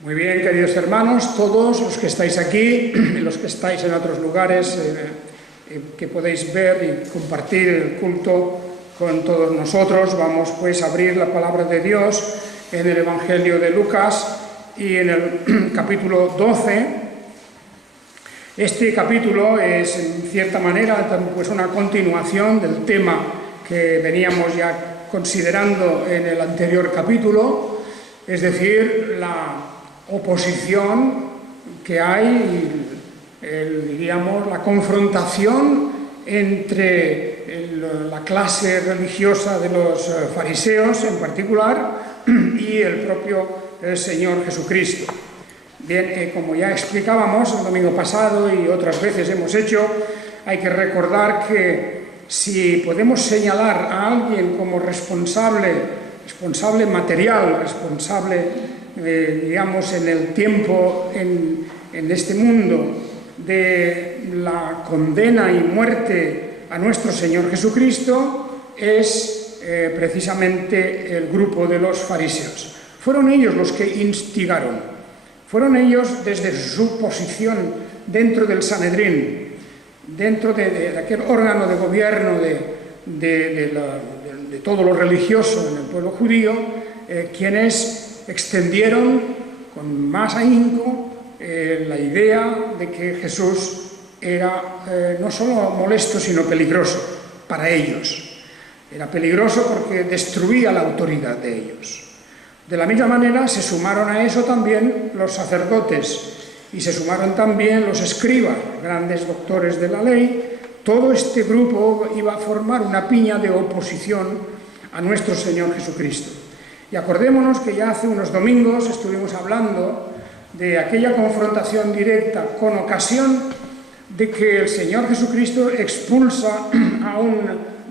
Muy bien, queridos hermanos, todos los que estáis aquí y los que estáis en otros lugares que podéis ver y compartir el culto con todos nosotros, vamos pues a abrir la palabra de Dios en el Evangelio de Lucas y en el capítulo 12. Este capítulo es en cierta manera pues una continuación del tema que veníamos ya considerando en el anterior capítulo, es decir, la oposición que hay, diríamos, la confrontación entre la clase religiosa de los fariseos en particular y el propio Señor Jesucristo. Bien, como ya explicábamos el domingo pasado y otras veces hemos hecho, hay que recordar que si podemos señalar a alguien como responsable material, responsable digamos, en el tiempo, en este mundo, de la condena y muerte a nuestro Señor Jesucristo, es precisamente el grupo de los fariseos. Fueron ellos los que instigaron, fueron ellos desde su posición dentro del Sanedrín, dentro de aquel órgano de gobierno de todo lo religioso en el pueblo judío, quienes extendieron con más ahínco la idea de que Jesús era no solo molesto, sino peligroso para ellos. Era peligroso porque destruía la autoridad de ellos. De la misma manera se sumaron a eso también los sacerdotes y se sumaron también los escribas, grandes doctores de la ley. Todo este grupo iba a formar una piña de oposición a nuestro Señor Jesucristo. Y acordémonos que ya hace unos domingos estuvimos hablando de aquella confrontación directa con ocasión de que el Señor Jesucristo expulsa a un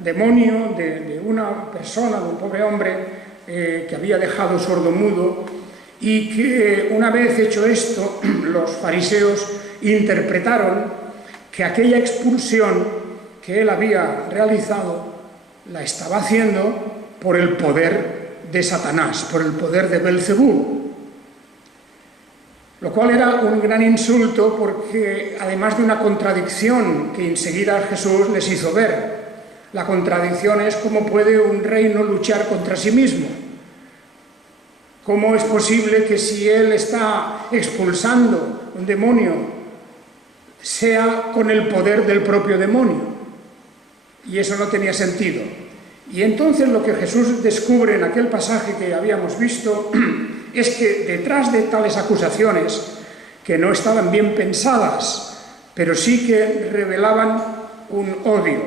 demonio de una persona, de un pobre hombre que había dejado sordomudo, y que una vez hecho esto, los fariseos interpretaron que aquella expulsión que él había realizado la estaba haciendo por el poder de Satanás, por el poder de Belcebú, lo cual era un gran insulto porque además de una contradicción que enseguida Jesús les hizo ver, la contradicción es cómo puede un reino luchar contra sí mismo. ¿Cómo es posible que si él está expulsando un demonio sea con el poder del propio demonio? Y eso no tenía sentido. Y entonces lo que Jesús descubre en aquel pasaje que habíamos visto es que detrás de tales acusaciones, que no estaban bien pensadas, pero sí que revelaban un odio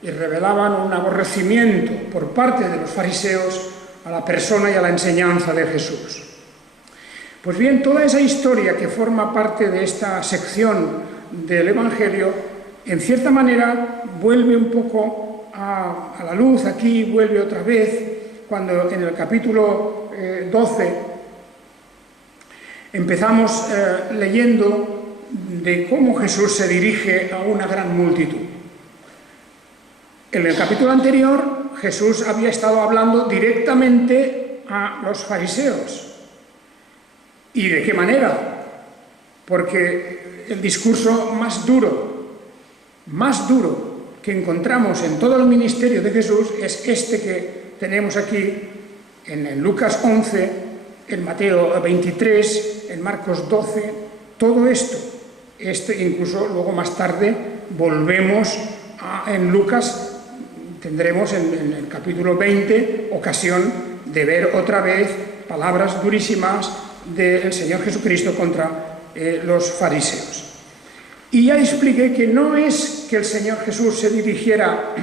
y revelaban un aborrecimiento por parte de los fariseos a la persona y a la enseñanza de Jesús. Pues bien, toda esa historia que forma parte de esta sección del Evangelio, en cierta manera vuelve un poco a la luz aquí, vuelve otra vez, cuando en el capítulo 12 empezamos leyendo de cómo Jesús se dirige a una gran multitud. En el capítulo anterior, Jesús había estado hablando directamente a los fariseos. ¿Y de qué manera? Porque el discurso más duro que encontramos en todo el ministerio de Jesús es este que tenemos aquí en Lucas 11, en Mateo 23, en Marcos 12, todo esto. Incluso luego más tarde volvemos en Lucas, tendremos en el capítulo 20 ocasión de ver otra vez palabras durísimas del Señor Jesucristo contra los fariseos. Y ya expliqué que no es que el Señor Jesús se dirigiera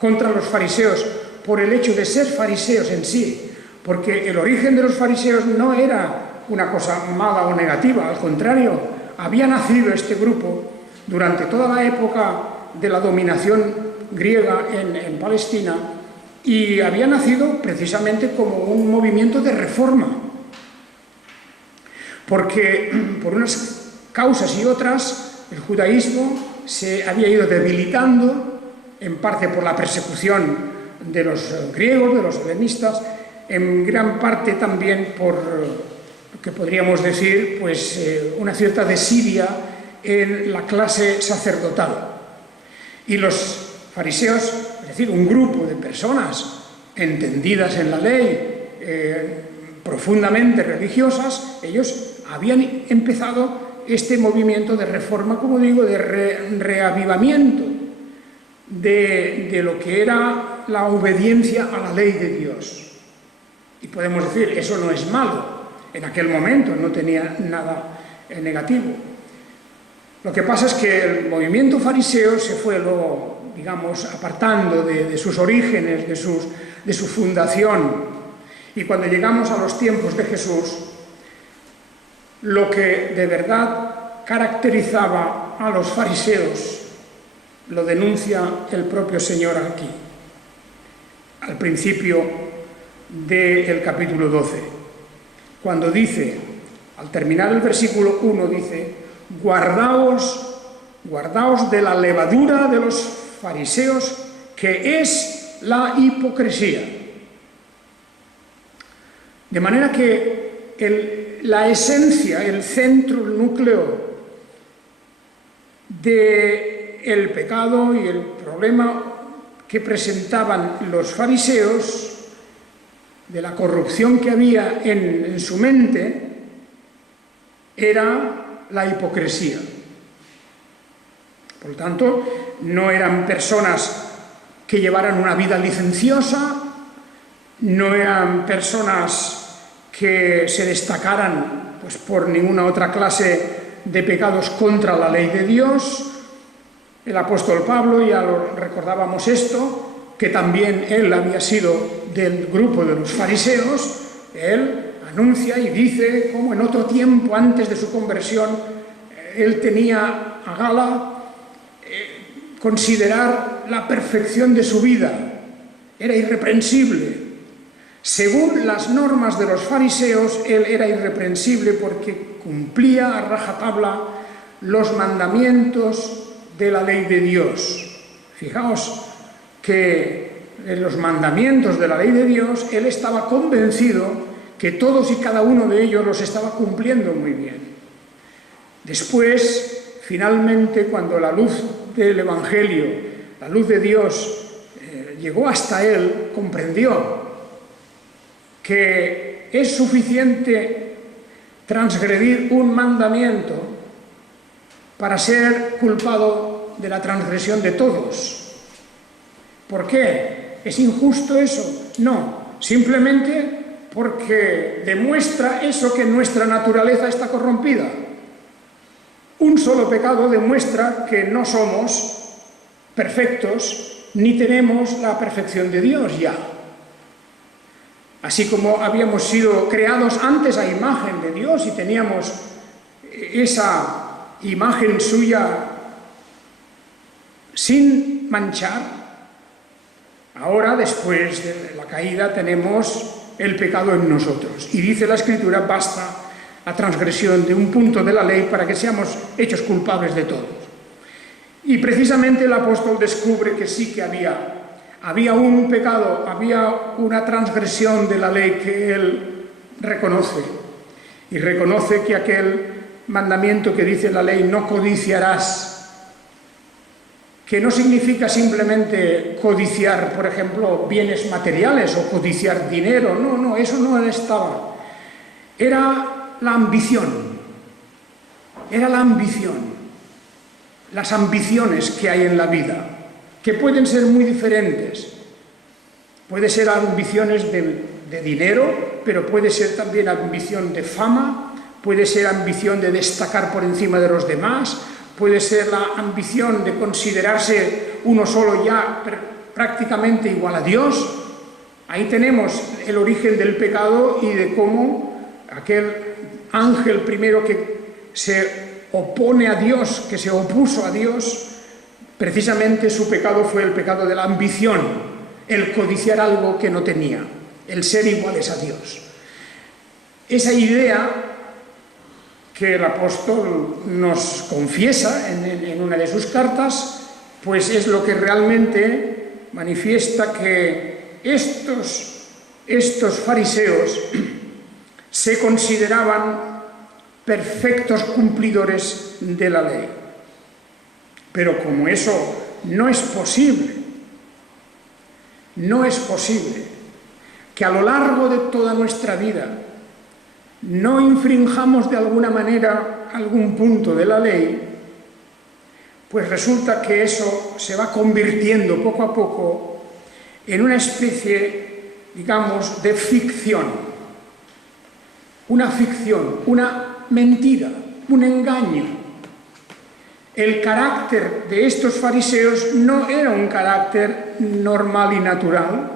contra los fariseos por el hecho de ser fariseos en sí, porque el origen de los fariseos no era una cosa mala o negativa, al contrario, había nacido este grupo durante toda la época de la dominación griega en Palestina y había nacido precisamente como un movimiento de reforma, porque por unas causas y otras el judaísmo se había ido debilitando, en parte por la persecución de los griegos, de los helenistas, en gran parte también por lo que podríamos decir, pues, una cierta desidia en la clase sacerdotal. Y los fariseos, es decir, un grupo de personas entendidas en la ley, profundamente religiosas, ellos habían empezado este movimiento de reforma, como digo, de reavivamiento de lo que era la obediencia a la ley de Dios. Y podemos decir, eso no es malo. En aquel momento no tenía nada negativo. Lo que pasa es que el movimiento fariseo se fue luego, digamos, apartando de sus orígenes, de su fundación. Y cuando llegamos a los tiempos de Jesús, lo que de verdad caracterizaba a los fariseos lo denuncia el propio Señor aquí, al principio del capítulo 12, cuando dice, al terminar el versículo 1, dice: guardaos de la levadura de los fariseos, que es la hipocresía. De manera que la esencia, el centro, el núcleo del pecado y el problema que presentaban los fariseos, de la corrupción que había en su mente, era la hipocresía. Por lo tanto, no eran personas que llevaran una vida licenciosa, no eran personas que se destacaran pues, por ninguna otra clase de pecados contra la ley de Dios. El apóstol Pablo, ya lo recordábamos esto, que también él había sido del grupo de los fariseos. Él anuncia y dice cómo en otro tiempo, antes de su conversión, él tenía a gala considerar la perfección de su vida. Era irreprensible. Según las normas de los fariseos, él era irreprensible porque cumplía a rajatabla los mandamientos de la ley de Dios. Fijaos que en los mandamientos de la ley de Dios, él estaba convencido que todos y cada uno de ellos los estaba cumpliendo muy bien. Después, finalmente, cuando la luz del Evangelio, la luz de Dios, llegó hasta él, comprendió que es suficiente transgredir un mandamiento para ser culpado de la transgresión de todos. ¿Por qué? ¿Es injusto eso? No, simplemente porque demuestra eso, que nuestra naturaleza está corrompida. Un solo pecado demuestra que no somos perfectos ni tenemos la perfección de Dios ya. Así como habíamos sido creados antes a imagen de Dios y teníamos esa imagen suya sin manchar, ahora, después de la caída, tenemos el pecado en nosotros. Y dice la Escritura, basta la transgresión de un punto de la ley para que seamos hechos culpables de todo. Y precisamente el apóstol descubre que sí que había un pecado, había una transgresión de la ley que él reconoce. Y reconoce que aquel mandamiento que dice la ley, no codiciarás, que no significa simplemente codiciar, por ejemplo, bienes materiales o codiciar dinero. No, eso no estaba. Era la ambición. Era la ambición. Las ambiciones que hay en la vida, que pueden ser muy diferentes. Puede ser ambiciones de dinero, pero puede ser también ambición de fama, puede ser ambición de destacar por encima de los demás, puede ser la ambición de considerarse uno solo ya prácticamente igual a Dios. Ahí tenemos el origen del pecado y de cómo aquel ángel primero que se opone a Dios, que se opuso a Dios, precisamente su pecado fue el pecado de la ambición, el codiciar algo que no tenía, el ser iguales a Dios. Esa idea que el apóstol nos confiesa en una de sus cartas, pues es lo que realmente manifiesta que estos fariseos se consideraban perfectos cumplidores de la ley. Pero como eso no es posible que a lo largo de toda nuestra vida no infringamos de alguna manera algún punto de la ley, pues resulta que eso se va convirtiendo poco a poco en una especie, digamos, de ficción. Una ficción, una mentira, un engaño. El carácter de estos fariseos no era un carácter normal y natural.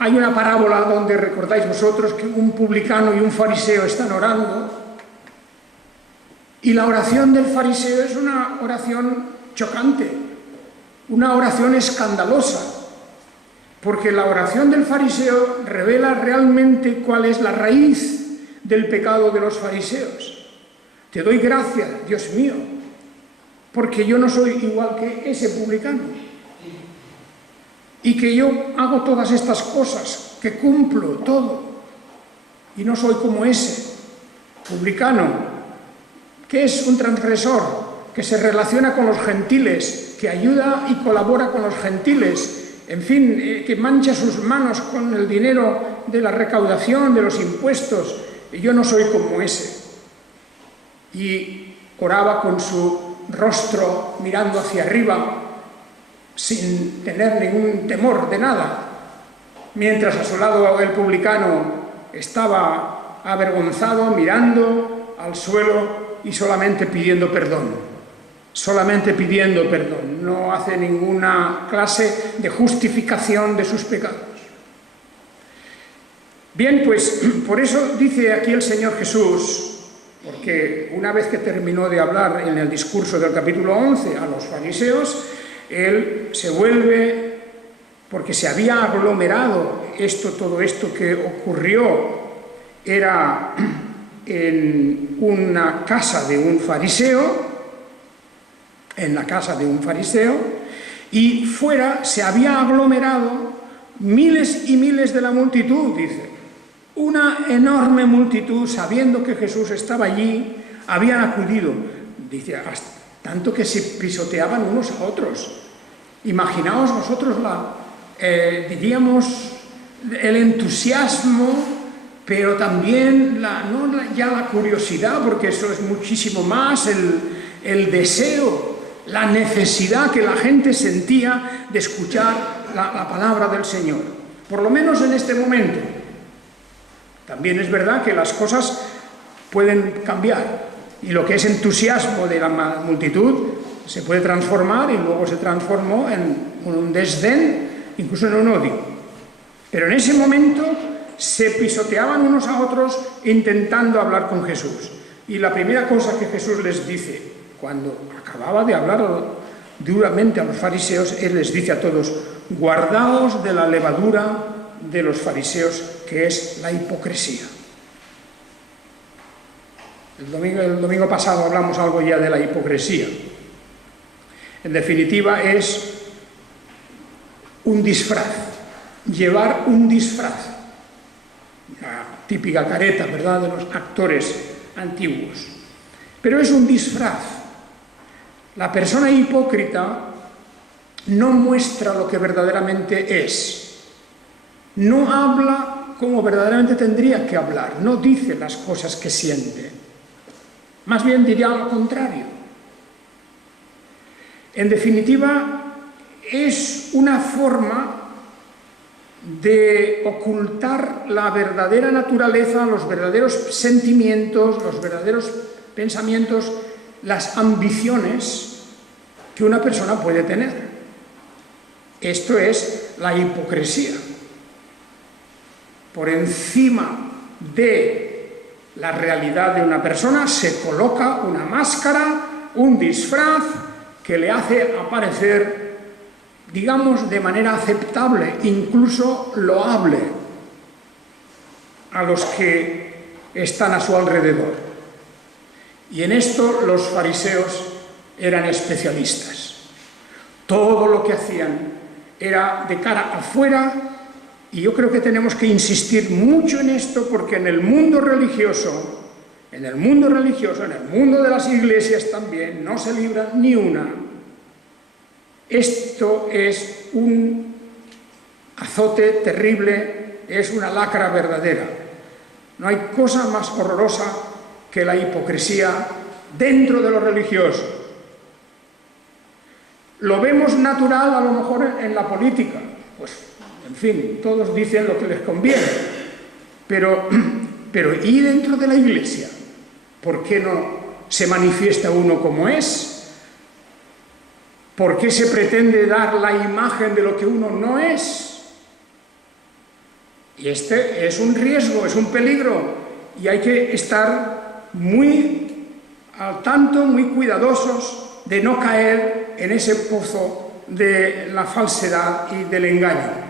Hay una parábola donde recordáis vosotros que un publicano y un fariseo están orando, y la oración del fariseo es una oración chocante, una oración escandalosa, porque la oración del fariseo revela realmente cuál es la raíz del pecado de los fariseos. Te doy gracias, Dios mío, porque yo no soy igual que ese publicano, y que yo hago todas estas cosas, que cumplo todo, y no soy como ese publicano, que es un transgresor, que se relaciona con los gentiles, que ayuda y colabora con los gentiles, en fin, que mancha sus manos con el dinero de la recaudación, de los impuestos. Y yo no soy como ese. Y oraba con su rostro mirando hacia arriba, sin tener ningún temor de nada, mientras a su lado el publicano estaba avergonzado, mirando al suelo y solamente pidiendo perdón, no hace ninguna clase de justificación de sus pecados. Bien, pues por eso dice aquí el Señor Jesús, porque una vez que terminó de hablar en el discurso del capítulo 11 a los fariseos, Él se vuelve, porque se había aglomerado todo esto que ocurrió, era en una casa de un fariseo, y fuera se había aglomerado miles y miles de la multitud, dice. Una enorme multitud, sabiendo que Jesús estaba allí, habían acudido. Dice, hasta tanto que se pisoteaban unos a otros. Imaginaos vosotros diríamos, el entusiasmo, pero también ya la curiosidad, porque eso es muchísimo más, el deseo, la necesidad que la gente sentía de escuchar la palabra del Señor. Por lo menos en este momento. También es verdad que las cosas pueden cambiar, y lo que es entusiasmo de la multitud se puede transformar, y luego se transformó en un desdén, incluso en un odio. Pero en ese momento se pisoteaban unos a otros intentando hablar con Jesús. Y la primera cosa que Jesús les dice, cuando acababa de hablar duramente a los fariseos, Él les dice a todos, guardaos de la levadura de los fariseos, que es la hipocresía. El domingo pasado hablamos algo ya de la hipocresía. En definitiva, es un disfraz, llevar un disfraz. La típica careta, ¿verdad?, de los actores antiguos. Pero es un disfraz. La persona hipócrita no muestra lo que verdaderamente es. No habla como verdaderamente tendría que hablar. No dice las cosas que siente. Más bien diría lo contrario. En definitiva, es una forma de ocultar la verdadera naturaleza, los verdaderos sentimientos, los verdaderos pensamientos, las ambiciones que una persona puede tener. Esto es la hipocresía. Por encima de la realidad de una persona se coloca una máscara, un disfraz que le hace aparecer, digamos, de manera aceptable, incluso loable, a los que están a su alrededor. Y en esto los fariseos eran especialistas. Todo lo que hacían era de cara afuera Y yo creo que tenemos que insistir mucho en esto, porque en el mundo religioso, en el mundo de las iglesias también, no se libra ni una. Esto es un azote terrible, es una lacra verdadera. No hay cosa más horrorosa que la hipocresía dentro de lo religioso. Lo vemos natural a lo mejor en la política, pues en fin, todos dicen lo que les conviene, pero ¿y dentro de la iglesia? ¿Por qué no se manifiesta uno como es? ¿Por qué se pretende dar la imagen de lo que uno no es? Y este es un riesgo, es un peligro, y hay que estar muy al tanto, muy cuidadosos de no caer en ese pozo de la falsedad y del engaño.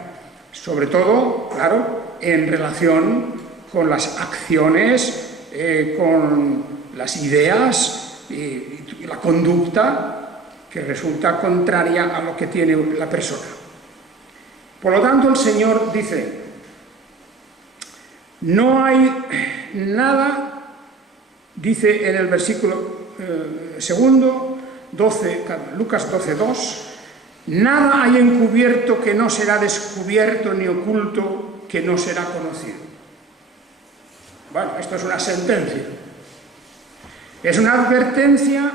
Sobre todo, claro, en relación con las acciones, con las ideas y la conducta que resulta contraria a lo que tiene la persona. Por lo tanto, el Señor dice: no hay nada, dice en el versículo segundo, Lucas 12:2, nada hay encubierto que no será descubierto, ni oculto que no será conocido. Bueno, esto es una sentencia, es una advertencia,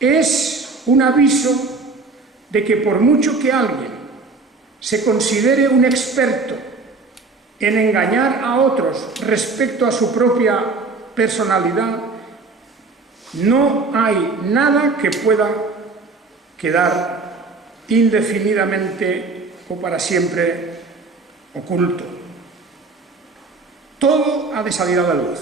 es un aviso de que por mucho que alguien se considere un experto en engañar a otros respecto a su propia personalidad, no hay nada que pueda quedar indefinidamente o para siempre oculto. Todo ha de salir a la luz.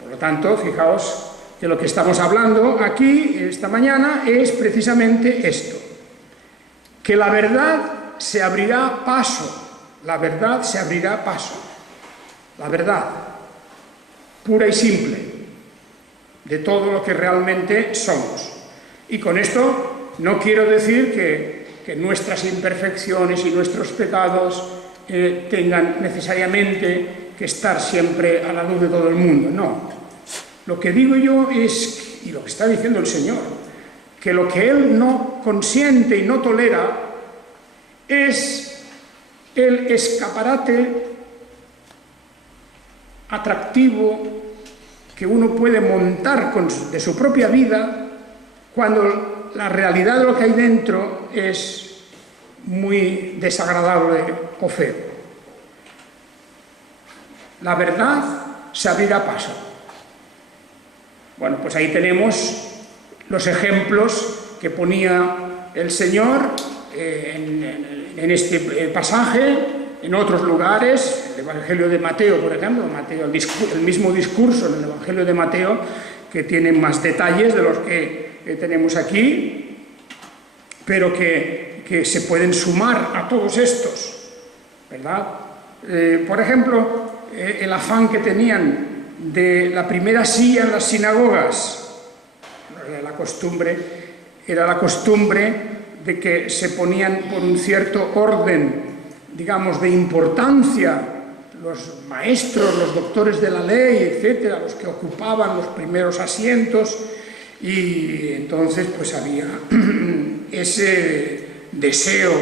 Por lo tanto, fijaos que lo que estamos hablando aquí esta mañana es precisamente esto, que la verdad se abrirá paso. La verdad se abrirá paso, la verdad pura y simple de todo lo que realmente somos. Y con esto no quiero decir que nuestras imperfecciones y nuestros pecados tengan necesariamente que estar siempre a la luz de todo el mundo, no. Lo que digo yo es, y lo que está diciendo el Señor, que lo que Él no consiente y no tolera es el escaparate atractivo que uno puede montar de su propia vida cuando la realidad de lo que hay dentro es muy desagradable o feo. La verdad se abrirá paso. Bueno, pues ahí tenemos los ejemplos que ponía el Señor en este pasaje, en otros lugares, el Evangelio de Mateo, por ejemplo, el mismo discurso en el Evangelio de Mateo, que tiene más detalles de los que tenemos aquí, pero que se pueden sumar a todos estos, ¿verdad? Por ejemplo, el afán que tenían de la primera silla en las sinagogas, era la costumbre de que se ponían por un cierto orden, digamos, de importancia, los maestros, los doctores de la ley, etcétera, los que ocupaban los primeros asientos, y entonces pues había ese deseo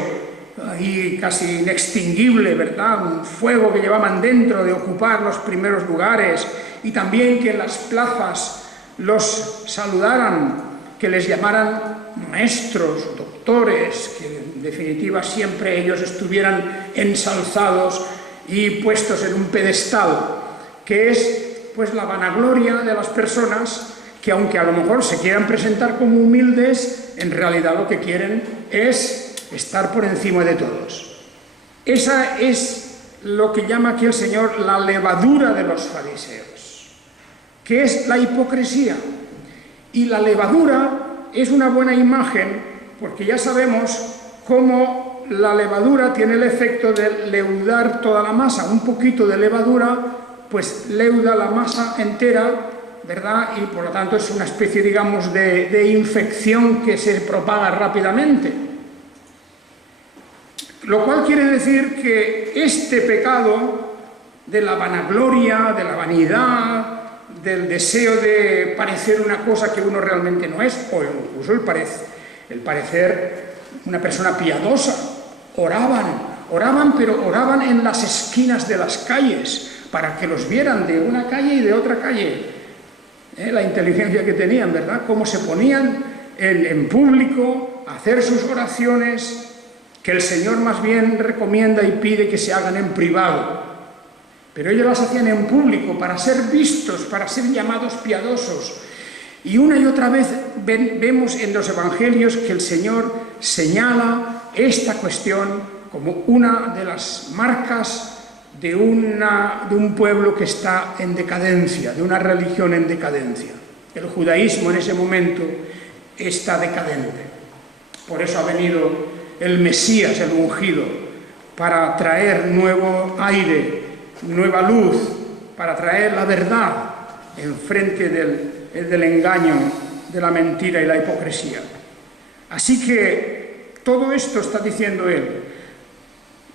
ahí casi inextinguible, ¿verdad? Un fuego que llevaban dentro de ocupar los primeros lugares, y también que en las plazas los saludaran, que les llamaran maestros, doctores, que en definitiva siempre ellos estuvieran ensalzados y puestos en un pedestal, que es pues la vanagloria de las personas que, aunque a lo mejor se quieran presentar como humildes, en realidad lo que quieren es estar por encima de todos. Esa es lo que llama aquí el Señor la levadura de los fariseos, que es la hipocresía. Y la levadura es una buena imagen, porque ya sabemos cómo la levadura tiene el efecto de leudar toda la masa. Un poquito de levadura pues leuda la masa entera, ¿verdad? Y por lo tanto es una especie, digamos, de infección que se propaga rápidamente. Lo cual quiere decir que este pecado de la vanagloria, de la vanidad, del deseo de parecer una cosa que uno realmente no es, o incluso el parecer una persona piadosa, oraban, pero oraban en las esquinas de las calles, para que los vieran de una calle y de otra calle. La inteligencia que tenían, ¿verdad? Cómo se ponían en público a hacer sus oraciones, que el Señor más bien recomienda y pide que se hagan en privado. Pero ellos las hacían en público para ser vistos, para ser llamados piadosos. Y una y otra vez vemos en los evangelios que el Señor señala esta cuestión como una de las marcas de un pueblo que está en decadencia, de una religión en decadencia. El judaísmo en ese momento está decadente. Por eso ha venido el Mesías, el ungido, para traer nuevo aire, nueva luz, para traer la verdad enfrente del engaño, de la mentira y la hipocresía. Así que todo esto está diciendo él.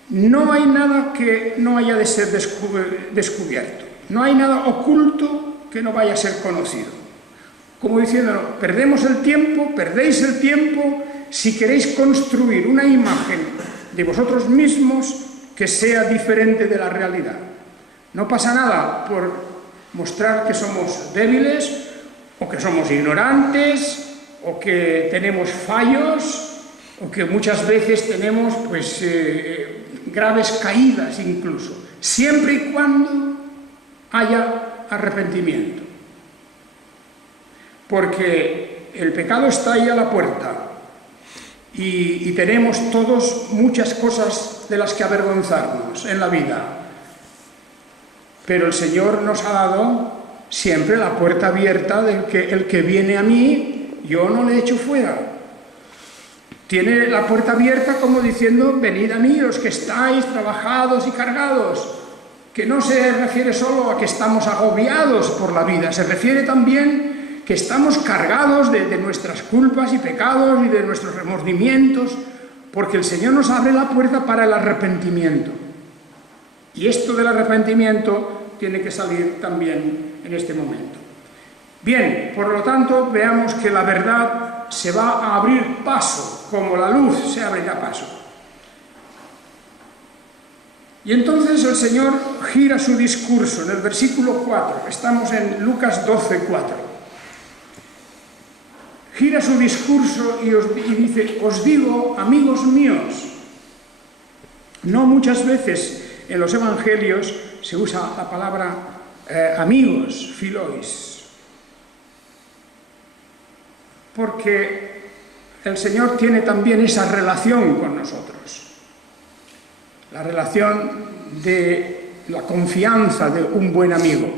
No hay nada que no haya de ser descubierto. No hay nada oculto que no vaya a ser conocido. Como diciendo, perdéis el tiempo si queréis construir una imagen de vosotros mismos que sea diferente de la realidad. No pasa nada por mostrar que somos débiles, o que somos ignorantes, o que tenemos fallos, o que muchas veces tenemos graves caídas incluso, siempre y cuando haya arrepentimiento. Porque el pecado está ahí a la puerta y tenemos todos muchas cosas de las que avergonzarnos en la vida. Pero el Señor nos ha dado siempre la puerta abierta del que el que viene a mí, yo no le echo fuera. Tiene la puerta abierta como diciendo, venid a mí los que estáis trabajados y cargados, que no se refiere solo a que estamos agobiados por la vida, se refiere también que estamos cargados de nuestras culpas y pecados y de nuestros remordimientos, porque el Señor nos abre la puerta para el arrepentimiento. Y esto del arrepentimiento tiene que salir también en este momento. Bien, por lo tanto, veamos que la verdad se va a abrir paso, como la luz se abrirá paso. Y entonces el Señor gira su discurso en el versículo 4, estamos en Lucas 12, 4. Gira su discurso y dice, os digo, amigos míos, no muchas veces en los evangelios se usa la palabra amigos, philois, porque el Señor tiene también esa relación con nosotros, la relación de la confianza de un buen amigo,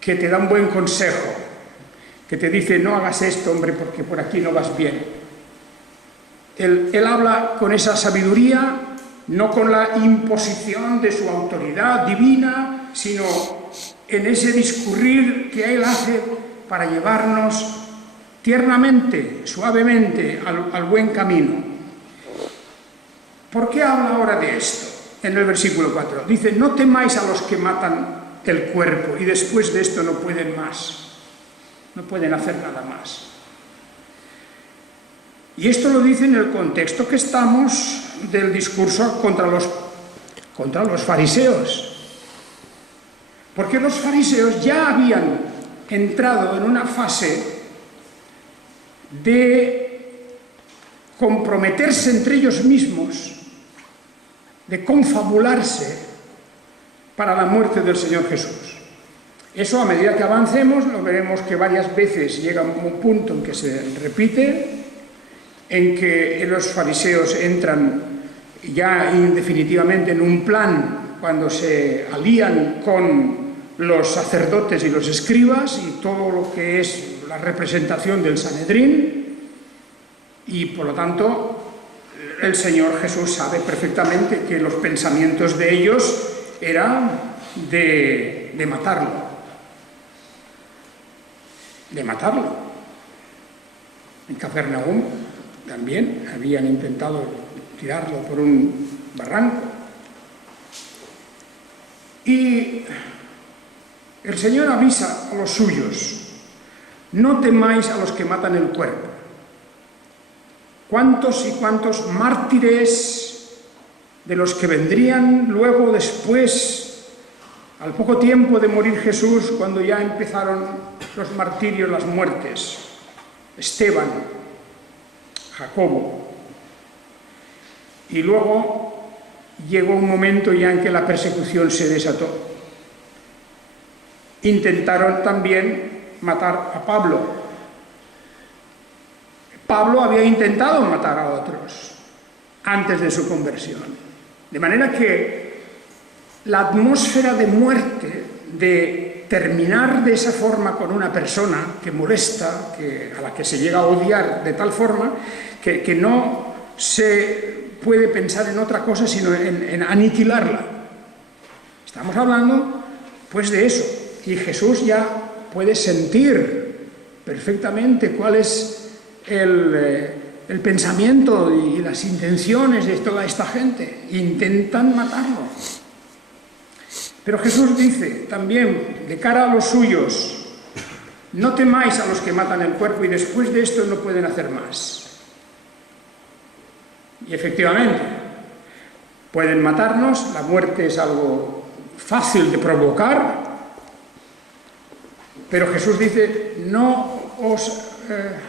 que te da un buen consejo, que te dice, no hagas esto, hombre, porque por aquí no vas bien. Él habla con esa sabiduría, no con la imposición de su autoridad divina, sino en ese discurrir que Él hace para llevarnos tiernamente, suavemente, al buen camino. ¿Por qué habla ahora de esto? En el versículo 4 dice, no temáis a los que matan el cuerpo y después de esto no pueden más, no pueden hacer nada más. Y esto lo dice en el contexto que estamos del discurso contra los fariseos. Porque los fariseos ya habían entrado en una fase de comprometerse entre ellos mismos, de confabularse para la muerte del Señor Jesús. Eso, a medida que avancemos, lo veremos que varias veces llega un punto en que se repite, en que los fariseos entran ya definitivamente en un plan cuando se alían con los sacerdotes y los escribas y todo lo que es la representación del Sanedrín, y por lo tanto el Señor Jesús sabe perfectamente que los pensamientos de ellos eran de matarlo. De matarlo. En Capernaum también habían intentado tirarlo por un barranco. Y el Señor avisa a los suyos: no temáis a los que matan el cuerpo. ¿Cuántos y cuántos mártires de los que vendrían luego después, al poco tiempo de morir Jesús, cuando ya empezaron los martirios, las muertes? Esteban, Jacobo. Y luego llegó un momento ya en que la persecución se desató. Intentaron también matar a Pablo. Pablo había intentado matar a otros antes de su conversión. De manera que la atmósfera de muerte, de terminar de esa forma con una persona que molesta, a la que se llega a odiar de tal forma que no se puede pensar en otra cosa sino en aniquilarla. Estamos hablando pues de eso, y Jesús ya puede sentir perfectamente cuál es el pensamiento y las intenciones de toda esta gente. Intentan matarlo. Pero Jesús dice también, de cara a los suyos: no temáis a los que matan el cuerpo y después de esto no pueden hacer más. Y efectivamente, pueden matarnos, la muerte es algo fácil de provocar, pero Jesús dice: no os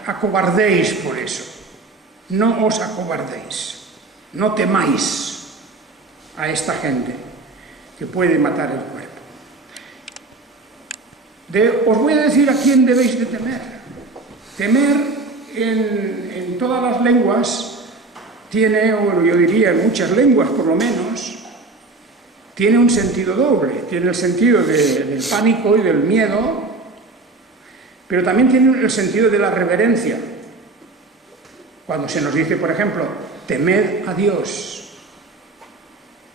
acobardéis por eso, no os acobardéis, no temáis a esta gente que puede matar el cuerpo. Os voy a decir a quién debéis de temer. Temer en todas las lenguas tiene, o yo diría en muchas lenguas por lo menos, tiene un sentido doble. Tiene el sentido del pánico y del miedo, pero también tiene el sentido de la reverencia. Cuando se nos dice, por ejemplo, temed a Dios,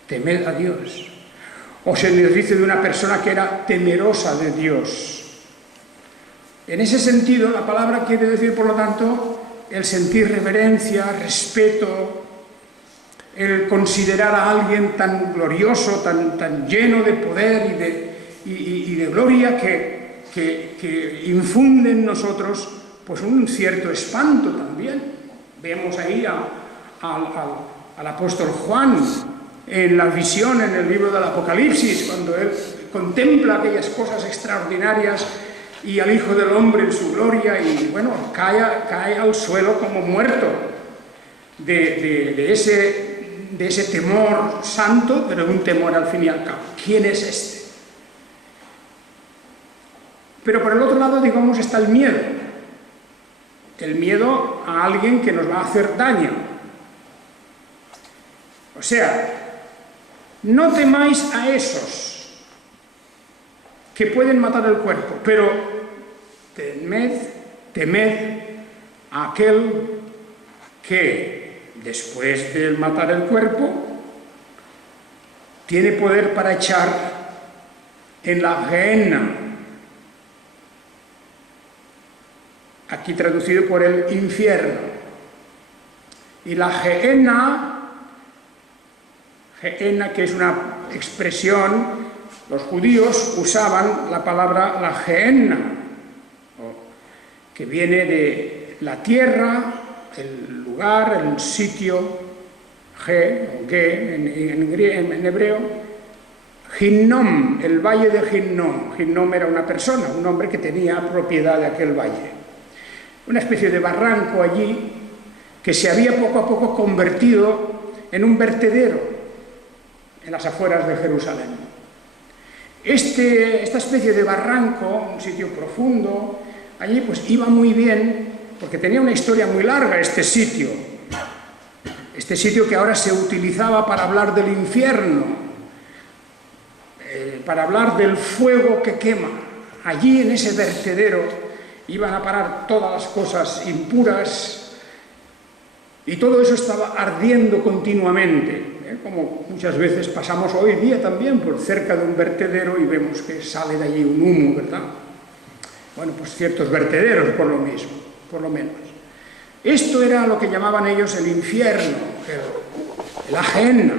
temed a Dios. O se nos dice de una persona que era temerosa de Dios. En ese sentido, la palabra quiere decir, por lo tanto, el sentir reverencia, respeto, el considerar a alguien tan glorioso, tan lleno de poder y de gloria que infunde en nosotros pues un cierto espanto también. Vemos ahí al apóstol Juan en la visión en el libro del Apocalipsis, cuando él contempla aquellas cosas extraordinarias y al Hijo del Hombre en su gloria, y bueno, cae al suelo como muerto de ese temor santo, pero un temor al fin y al cabo. ¿Quién es este? Pero por el otro lado, digamos, está el miedo a alguien que nos va a hacer daño. O sea, no temáis a esos que pueden matar el cuerpo, pero temed a aquel que, después de matar el cuerpo, tiene poder para echar en la Gehenna, aquí traducido por el infierno. Y la Gehenna, que es una expresión, los judíos usaban la palabra la Gehenna, que viene de la tierra, el lugar, el sitio, en hebreo, Hinnom, el valle de Hinnom. Hinnom era una persona, un hombre que tenía propiedad de aquel valle. Una especie de barranco allí que se había poco a poco convertido en un vertedero en las afueras de Jerusalén. Esta especie de barranco, un sitio profundo, allí pues iba muy bien, porque tenía una historia muy larga este sitio que ahora se utilizaba para hablar del infierno, para hablar del fuego que quema. Allí en ese vertedero iban a parar todas las cosas impuras y todo eso estaba ardiendo continuamente. Como muchas veces pasamos hoy día también por cerca de un vertedero y vemos que sale de allí un humo, ¿verdad? Bueno, pues ciertos vertederos por lo menos. Esto era lo que llamaban ellos el infierno, la gehenna.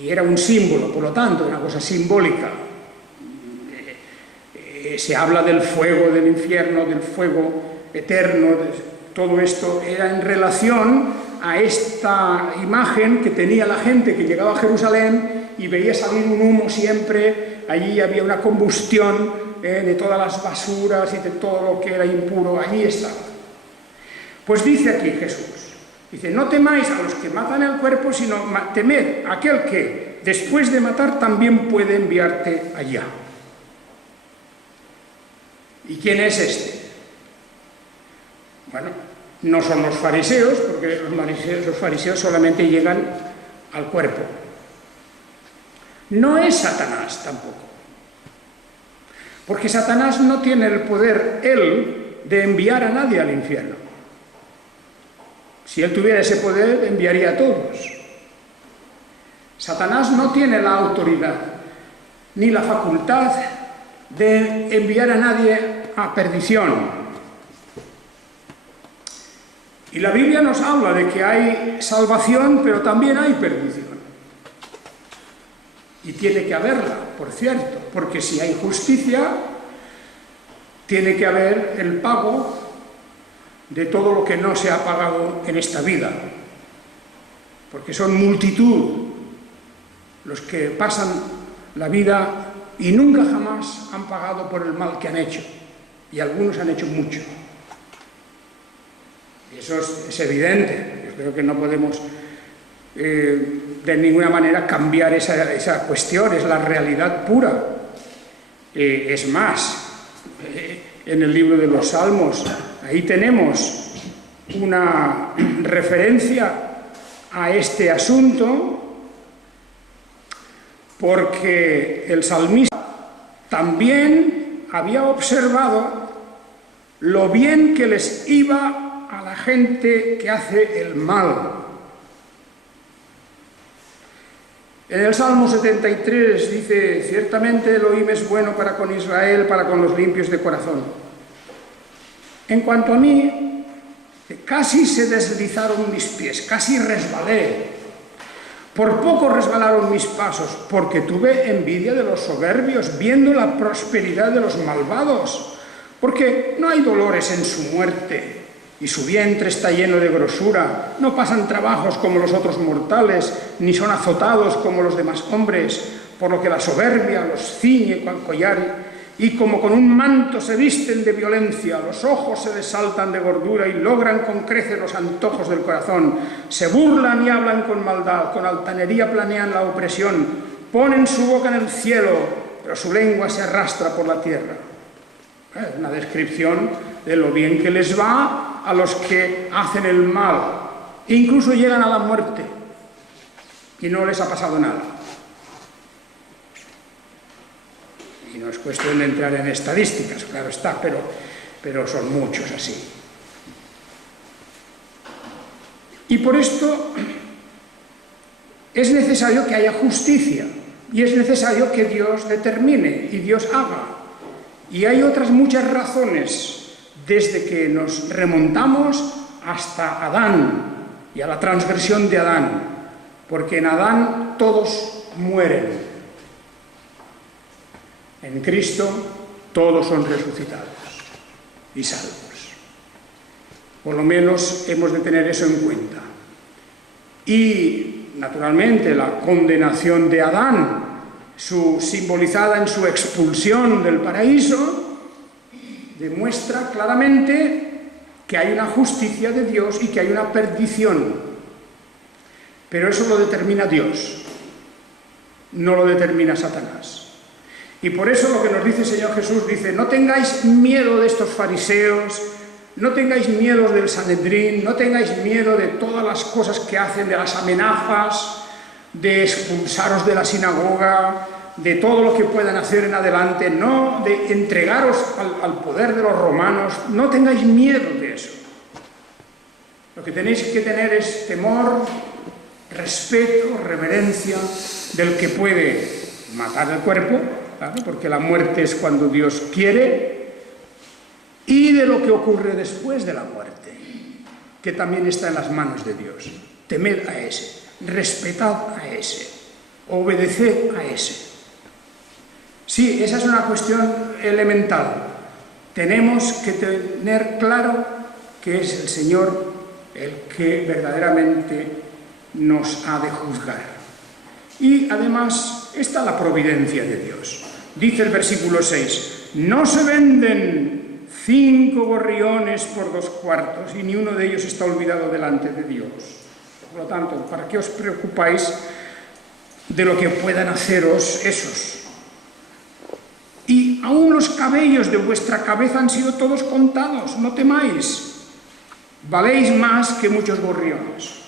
Y era un símbolo, por lo tanto, una cosa simbólica. Se habla del fuego del infierno, del fuego eterno, todo esto era en relación a esta imagen que tenía la gente que llegaba a Jerusalén y veía salir un humo siempre, allí había una combustión de todas las basuras y de todo lo que era impuro, allí estaba. Pues dice aquí Jesús, dice, no temáis a los que matan el cuerpo, sino temed a aquel que después de matar también puede enviarte allá. ¿Y quién es este? Bueno, no son los fariseos, porque los fariseos solamente llegan al cuerpo. No es Satanás tampoco, porque Satanás no tiene el poder, él, de enviar a nadie al infierno. Si él tuviera ese poder, enviaría a todos. Satanás no tiene la autoridad, ni la facultad de enviar a nadie a perdición. Y la Biblia nos habla de que hay salvación, pero también hay perdición. Y tiene que haberla, por cierto, porque si hay justicia, tiene que haber el pago de todo lo que no se ha pagado en esta vida. Porque son multitud los que pasan la vida y nunca jamás han pagado por el mal que han hecho. Y algunos han hecho mucho. Y eso es evidente. Yo creo que no podemos de ninguna manera cambiar esa cuestión. Es la realidad pura. Es más, en el libro de los Salmos, ahí tenemos una referencia a este asunto, porque el salmista también había observado lo bien que les iba a la gente que hace el mal. En el Salmo 73 dice, ciertamente Elohim es bueno para con Israel, para con los limpios de corazón. En cuanto a mí, casi se deslizaron mis pies, casi resbalé. Por poco resbalaron mis pasos, porque tuve envidia de los soberbios, viendo la prosperidad de los malvados, porque no hay dolores en su muerte, y su vientre está lleno de grosura, no pasan trabajos como los otros mortales, ni son azotados como los demás hombres, por lo que la soberbia los ciñe con collar, y como con un manto se visten de violencia, los ojos se les saltan de gordura y logran con creces los antojos del corazón, se burlan y hablan con maldad, con altanería planean la opresión, ponen su boca en el cielo, pero su lengua se arrastra por la tierra. Es una descripción de lo bien que les va a los que hacen el mal, incluso llegan a la muerte y no les ha pasado nada. Y no es cuestión de entrar en estadísticas, claro está, pero son muchos así. Y por esto es necesario que haya justicia, y es necesario que Dios determine y Dios haga. Y hay otras muchas razones, desde que nos remontamos hasta Adán y a la transgresión de Adán, porque en Adán todos mueren. En Cristo todos son resucitados y salvos. Por lo menos hemos de tener eso en cuenta. Y, naturalmente, la condenación de Adán, simbolizada en su expulsión del paraíso, demuestra claramente que hay una justicia de Dios y que hay una perdición. Pero eso lo determina Dios, no lo determina Satanás. Y por eso lo que nos dice el Señor Jesús, dice, no tengáis miedo de estos fariseos, no tengáis miedo del Sanedrín, no tengáis miedo de todas las cosas que hacen, de las amenazas, de expulsaros de la sinagoga, de todo lo que puedan hacer en adelante, no de entregaros al poder de los romanos, no tengáis miedo de eso. Lo que tenéis que tener es temor, respeto, reverencia del que puede matar el cuerpo, claro, porque la muerte es cuando Dios quiere, y de lo que ocurre después de la muerte, que también está en las manos de Dios. temed a ese, respetad a ese, obedeced a ese. Sí, esa es una cuestión elemental. Tenemos que tener claro que es el Señor el que verdaderamente nos ha de juzgar. Y además está la providencia de Dios. Dice el versículo 6, no se venden 5 gorriones por 2 cuartos y ni uno de ellos está olvidado delante de Dios. Por lo tanto, ¿para qué os preocupáis de lo que puedan haceros esos? Y aún los cabellos de vuestra cabeza han sido todos contados, no temáis, valéis más que muchos gorriones.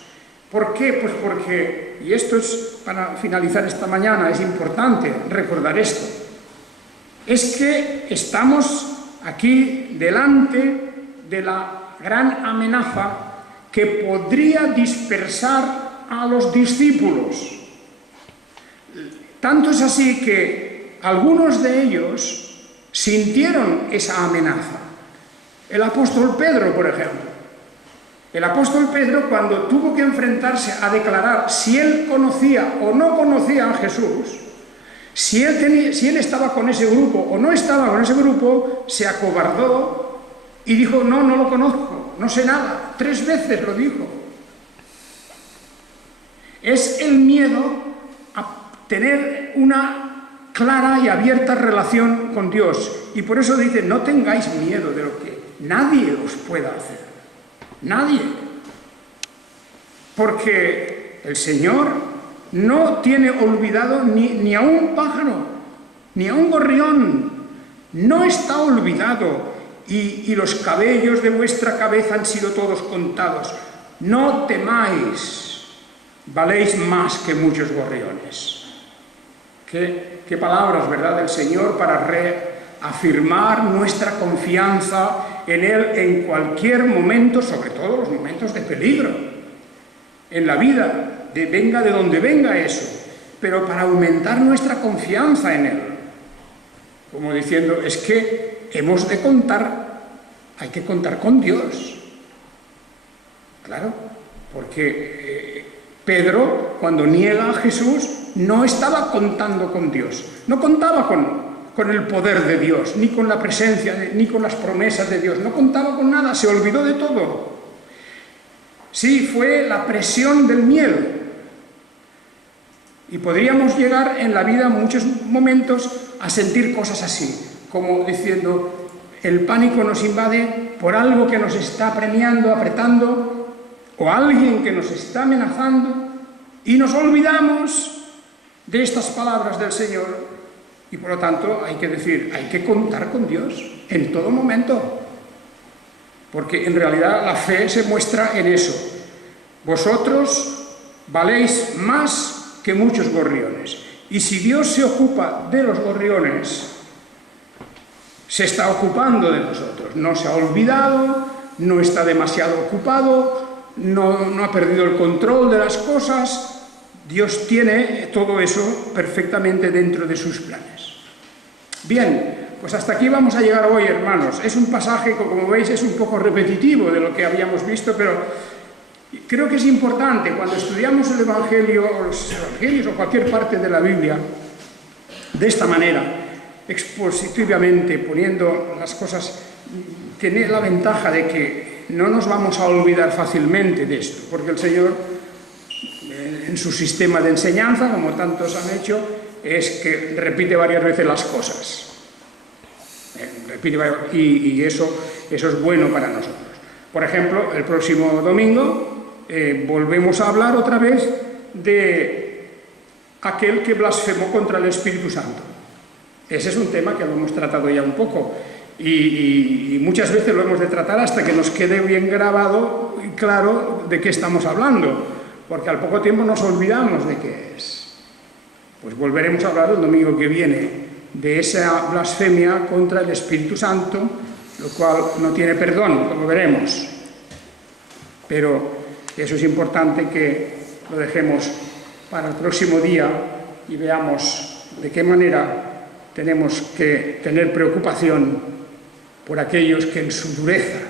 ¿Por qué? Pues porque, y esto es para finalizar esta mañana, es importante recordar esto, es que estamos aquí delante de la gran amenaza que podría dispersar a los discípulos. Tanto es así que algunos de ellos sintieron esa amenaza. El apóstol Pedro, por ejemplo. El apóstol Pedro, cuando tuvo que enfrentarse a declarar si él conocía o no conocía a Jesús, si él estaba con ese grupo o no estaba con ese grupo, se acobardó y dijo, no lo conozco, no sé nada. 3 veces lo dijo. Es el miedo a tener una clara y abierta relación con Dios. Y por eso dice, no tengáis miedo de lo que nadie os pueda hacer. Nadie. Porque el Señor no tiene olvidado ni a un pájaro, ni a un gorrión. No está olvidado. Y los cabellos de vuestra cabeza han sido todos contados. No temáis, valéis más que muchos gorriones. Qué palabras, ¿verdad?, del Señor para reafirmar nuestra confianza en Él en cualquier momento, sobre todo los momentos de peligro en la vida, venga de donde venga eso, pero para aumentar nuestra confianza en Él. Como diciendo, es que hemos de contar, hay que contar con Dios. Claro, porque Pedro, cuando niega a Jesús, no estaba contando con Dios, no contaba con el poder de Dios, ni con la presencia, ni con las promesas de Dios, no contaba con nada, se olvidó de todo. Sí, fue la presión del miedo. Y podríamos llegar en la vida en muchos momentos a sentir cosas así, como diciendo, el pánico nos invade por algo que nos está apremiando, apretando, o alguien que nos está amenazando, y nos olvidamos de estas palabras del Señor, y por lo tanto hay que decir, hay que contar con Dios en todo momento, porque en realidad la fe se muestra en eso. Vosotros valéis más que muchos gorriones, y si Dios se ocupa de los gorriones, se está ocupando de nosotros, no se ha olvidado, no está demasiado ocupado, no ha perdido el control de las cosas. Dios tiene todo eso perfectamente dentro de sus planes. Bien, pues hasta aquí vamos a llegar hoy, hermanos. Es un pasaje que, como veis, es un poco repetitivo de lo que habíamos visto, pero creo que es importante cuando estudiamos el Evangelio, o los Evangelios, o cualquier parte de la Biblia, de esta manera, expositivamente, poniendo las cosas, tiene la ventaja de que no nos vamos a olvidar fácilmente de esto, porque el Señor, en su sistema de enseñanza, como tantos han hecho, es que repite varias veces las cosas. Y eso es bueno para nosotros. Por ejemplo, el próximo domingo volvemos a hablar otra vez de aquel que blasfemó contra el Espíritu Santo. Ese es un tema que lo hemos tratado ya un poco y muchas veces lo hemos de tratar hasta que nos quede bien grabado y claro de qué estamos hablando, porque al poco tiempo nos olvidamos de qué es. Pues volveremos a hablar el domingo que viene de esa blasfemia contra el Espíritu Santo, lo cual no tiene perdón, como veremos. Pero eso es importante que lo dejemos para el próximo día y veamos de qué manera tenemos que tener preocupación por aquellos que en su dureza,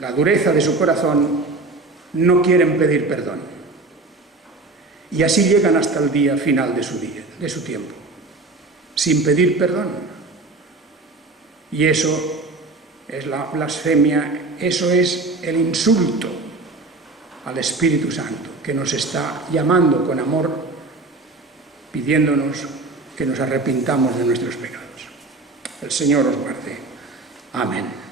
la dureza de su corazón, no quieren pedir perdón. Y así llegan hasta el día final de su tiempo, sin pedir perdón. Y eso es la blasfemia, eso es el insulto al Espíritu Santo, que nos está llamando con amor, pidiéndonos que nos arrepintamos de nuestros pecados. El Señor os guarde. Amén.